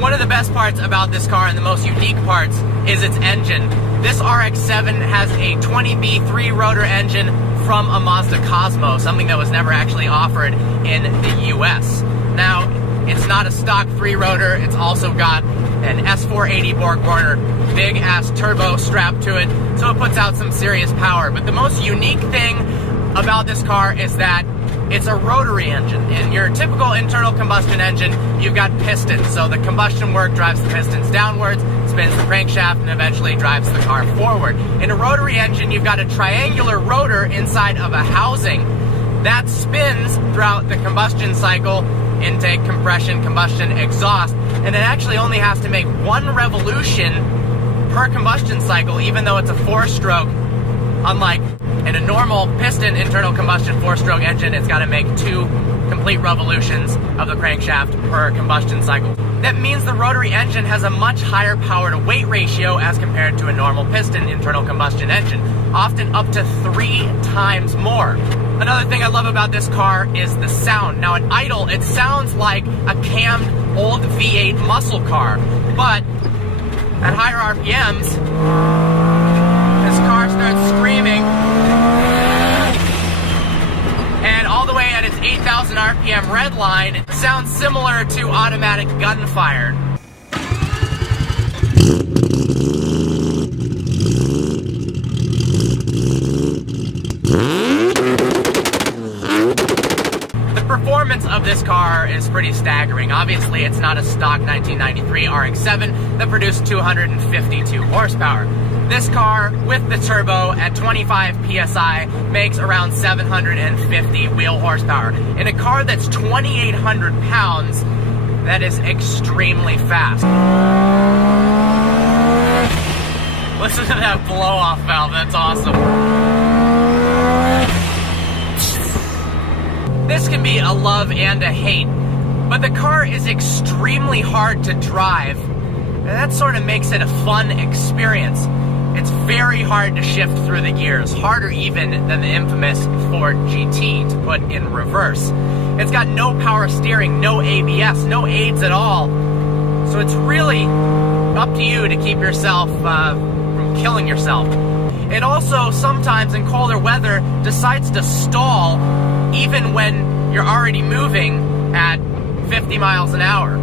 One of the best parts about this car and the most unique parts is its engine. This RX-7 has a 20B3 rotor engine from a Mazda Cosmo, something that was never actually offered in the US. Now, it's not a stock 3-rotor, it's also got an S480 Borg-Warner big-ass turbo strapped to it, so it puts out some serious power. But the most unique thing about this car is that it's a rotary engine. In your typical internal combustion engine, you've got pistons, so the combustion work drives the pistons downwards, spins the crankshaft, and eventually drives the car forward. In a rotary engine, you've got a triangular rotor inside of a housing that spins throughout the combustion cycle, intake, compression, combustion, exhaust, and it actually only has to make one revolution per combustion cycle, even though it's a 4-stroke. Unlike in a normal piston internal combustion 4-stroke engine, it's got to make 2 complete revolutions of the crankshaft per combustion cycle. That means the rotary engine has a much higher power to weight ratio as compared to a normal piston internal combustion engine, often up to 3 times more. Another thing I love about this car is the sound. Now at idle, it sounds like a cammed old V8 muscle car, but at higher RPMs, this car starts screaming, and all the way at its 8,000 RPM red line, it sounds similar to automatic gunfire. The performance of this car is pretty staggering. Obviously, it's not a stock 1993 RX-7 that produced 252 horsepower. This car, with the turbo at 25 PSI, makes around 750 wheel horsepower. In a car that's 2,800 pounds, that is extremely fast. Listen to that blow-off valve, that's awesome. This can be a love and a hate, but the car is extremely hard to drive, and that sort of makes it a fun experience. It's very hard to shift through the gears, harder even than the infamous Ford GT to put in reverse. It's got no power steering, no ABS, no aids at all, so it's really up to you to keep yourself from killing yourself. It also, sometimes in colder weather, decides to stall even when you're already moving at 50 miles an hour.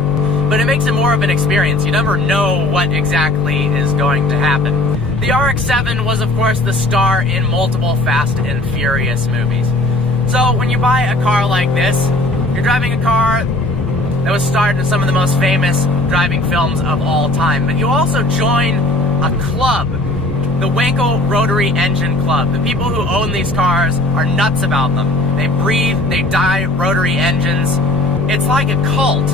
But it makes it more of an experience. You never know what exactly is going to happen. The RX-7 was, of course, the star in multiple Fast and Furious movies. So when you buy a car like this, you're driving a car that was starred in some of the most famous driving films of all time. But you also join a club, the Wankel Rotary Engine Club. The people who own these cars are nuts about them. They breathe, they die rotary engines. It's like a cult.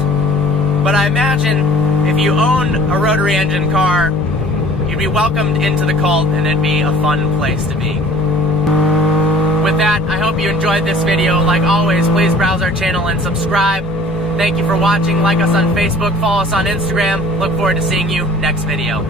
But I imagine if you owned a rotary engine car, you'd be welcomed into the cult and it'd be a fun place to be. With that, I hope you enjoyed this video. Like always, please browse our channel and subscribe. Thank you for watching. Like us on Facebook, follow us on Instagram. Look forward to seeing you next video.